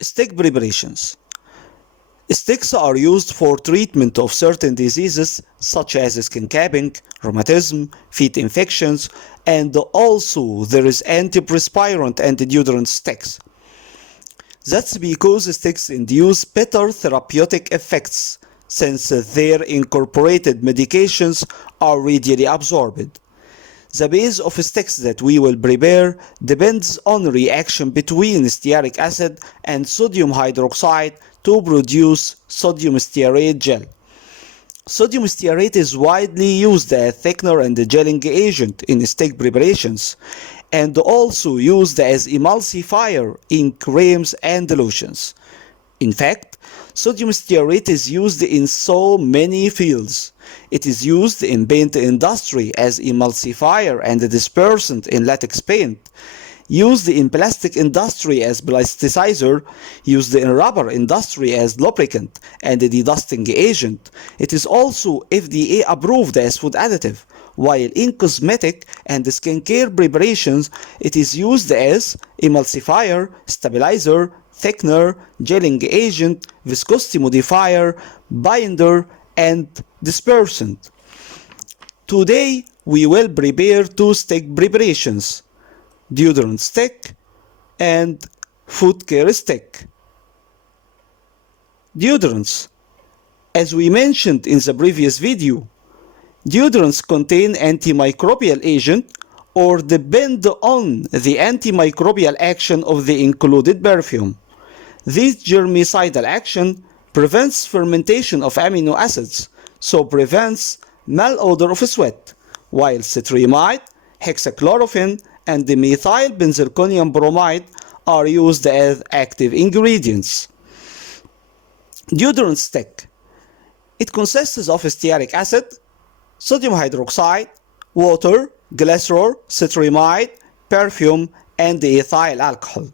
Stick preparations. Sticks are used for treatment of certain diseases such as skin capping, rheumatism, feet infections, and also there is antiperspirant and deodorant sticks. That's because sticks induce better therapeutic effects since their incorporated medications are readily absorbed. The base of sticks that we will prepare depends on reaction between stearic acid and sodium hydroxide to produce sodium stearate gel. Sodium stearate is widely used as thickener and gelling agent in stick preparations and also used as emulsifier in creams and lotions. In fact, sodium stearate is used in so many fields. It is used in paint industry as emulsifier and dispersant in latex paint, used in plastic industry as plasticizer, used in rubber industry as lubricant and dedusting agent. It is also FDA approved as food additive, while in cosmetic and skincare preparations it is used as emulsifier, stabilizer, thickener, gelling agent, viscosity modifier, binder, and dispersant. Today we will prepare two stick preparations: deodorant stick and foot care stick. Deodorants. As we mentioned in the previous video, deodorants contain antimicrobial agent or depend on the antimicrobial action of the included perfume. This germicidal action prevents fermentation of amino acids, so prevents malodor of sweat, while cetrimide, hexachlorophene, and the methylbenzalkonium bromide are used as active ingredients. Deodorant stick. It consists of stearic acid, sodium hydroxide, water, glycerol, cetrimide, perfume, and ethyl alcohol.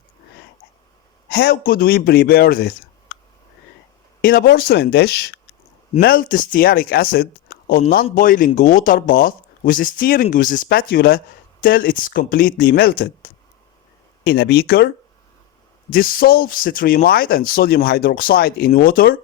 How could we prepare this? In a porcelain dish, melt stearic acid on non-boiling water bath with stirring with a spatula till it's completely melted. In a beaker, dissolve cetrimide and sodium hydroxide in water,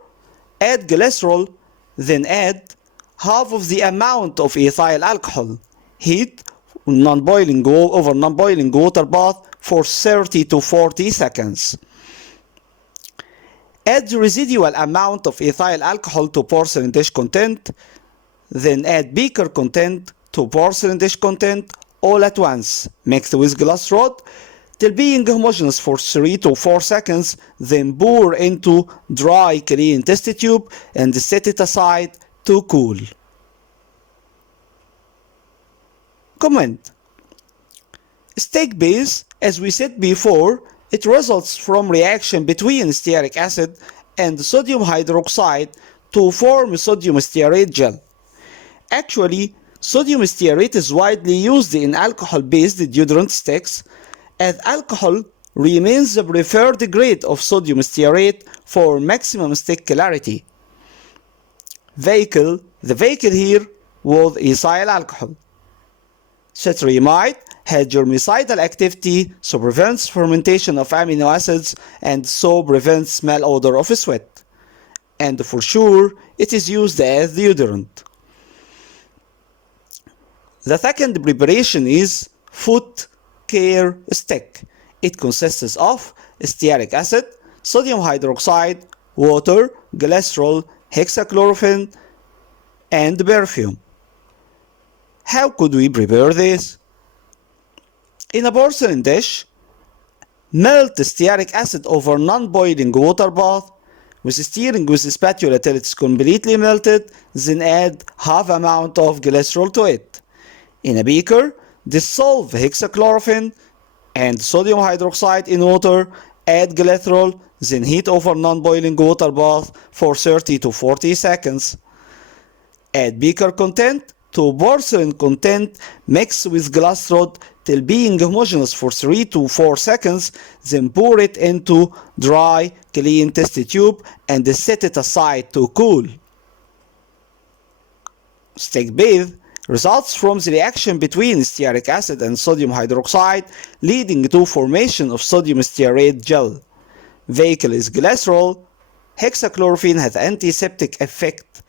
add glycerol, then add half of the amount of ethyl alcohol. Heat over non-boiling water bath for 30 to 40 seconds. Add the residual amount of ethyl alcohol to porcelain dish content, then add beaker content to porcelain dish content all at once, mixed with glass rod till being homogeneous for 3 to 4 seconds, then pour into dry clean test tube and set it aside to cool. Comment. Stick base, as we said before, it results from reaction between stearic acid and sodium hydroxide to form sodium stearate gel. Actually, sodium stearate is widely used in alcohol-based deodorant sticks, as alcohol remains the preferred grade of sodium stearate for maximum stick clarity. The vehicle here was ethyl alcohol. Cetrimide had germicidal activity, so prevents fermentation of amino acids and so prevents malodor of sweat. And for sure, it is used as deodorant. The second preparation is foot care stick. It consists of stearic acid, sodium hydroxide, water, glycerol, hexachlorophene, and perfume. How could we prepare this? In a porcelain dish, melt stearic acid over non-boiling water bath with stirring with a spatula till it's completely melted, then add half amount of glycerol to it. In a beaker, dissolve hexachlorophene and sodium hydroxide in water, add glycerol, then heat over non-boiling water bath for 30 to 40 seconds. Add beaker content to porcelain content, mix with glass rod till being homogeneous for 3 to 4 seconds, then pour it into dry, clean test tube and set it aside to cool. Stick bathe results from the reaction between stearic acid and sodium hydroxide, leading to formation of sodium stearate gel. vehicle is glycerol. Hexachlorophene has antiseptic effect,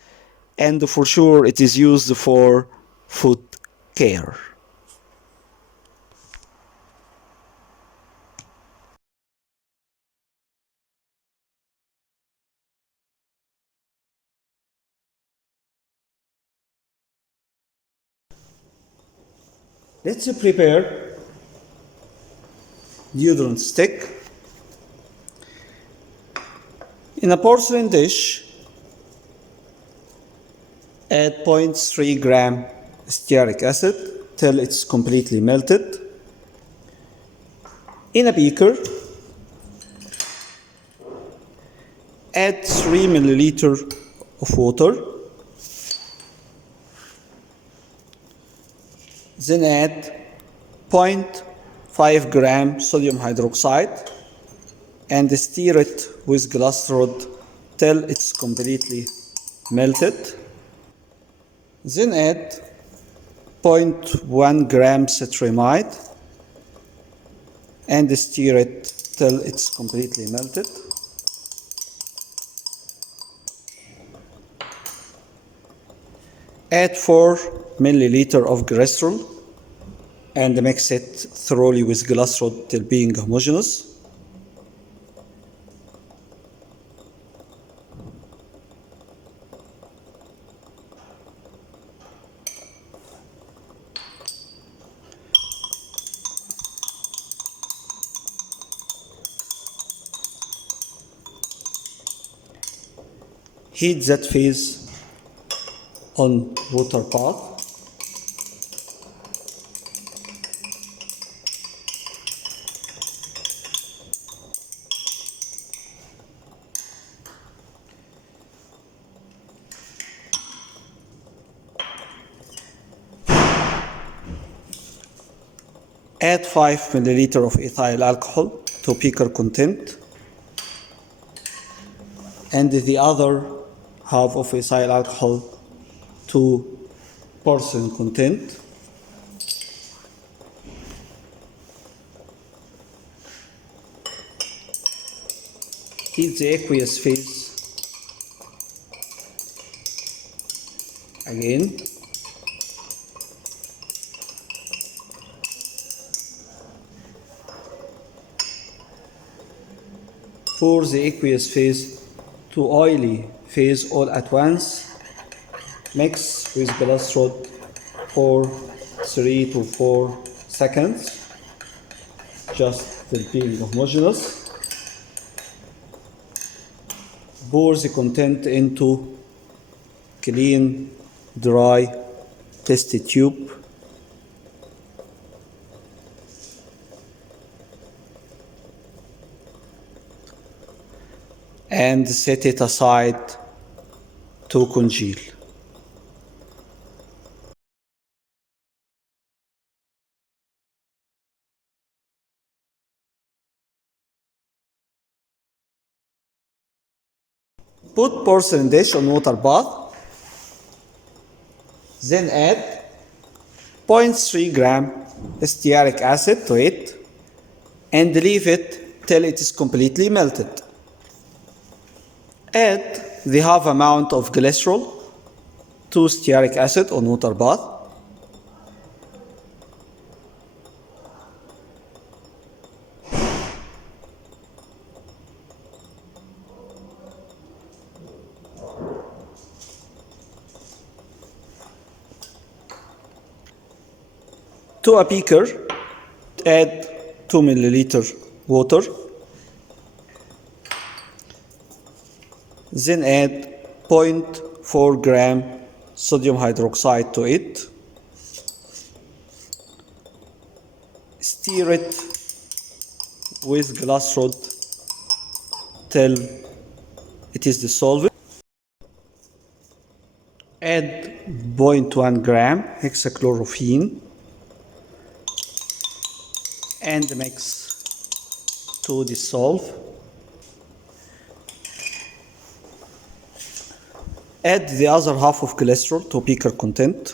and for sure it is used for foot care. Let's prepare deodorant stick. In a porcelain dish, add 0.3 gram stearic acid till it's completely melted. In a beaker, add 3 milliliter of water. Then add 0.5 gram sodium hydroxide and stir it with glass rod till it's completely melted. Then add 0.1 gram cetrimide and stir it till it's completely melted. Add 4 milliliter of glycerol and mix it thoroughly with glass rod till being homogeneous. Heat that phase on water bath. Add 5 milliliter of ethyl alcohol to beaker content and the other half of ethyl alcohol to porcelain content. Heat the aqueous phase again. Pour the aqueous phase to oily phase all at once. Mix with glass rod for 3 to 4 seconds, just till being homogeneous. Pour the content into clean, dry test tube. And set it aside to congeal. Put porcelain dish on water bath. Then add 0.3 gram stearic acid to it and leave it till it is completely melted. Add the half amount of glycerol to stearic acid on water bath. To a beaker, add 2 milliliter water. Then add 0.4 gram sodium hydroxide to it. Stir it with glass rod till it is dissolved. Add 0.1 gram hexachlorophene and mix to dissolve. Add the other half of glycerol to beaker content.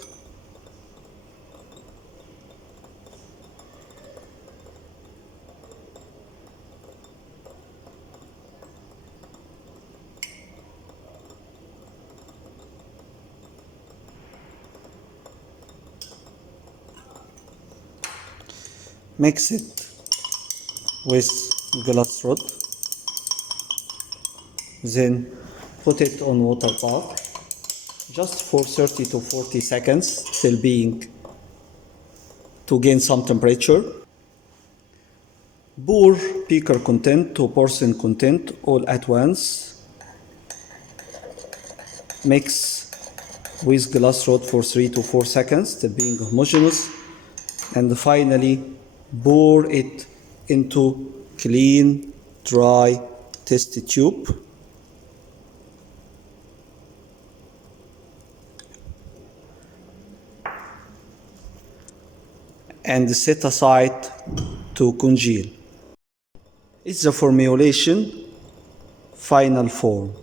Mix it with glass rod, then put it on water bath just for 30 to 40 seconds till being to gain some temperature. Pour beaker content to portion content all at once. Mix with glass rod for 3 to 4 seconds till being homogeneous, and finally pour it into clean, dry test tube. And set aside to congeal. It's the formulation final form.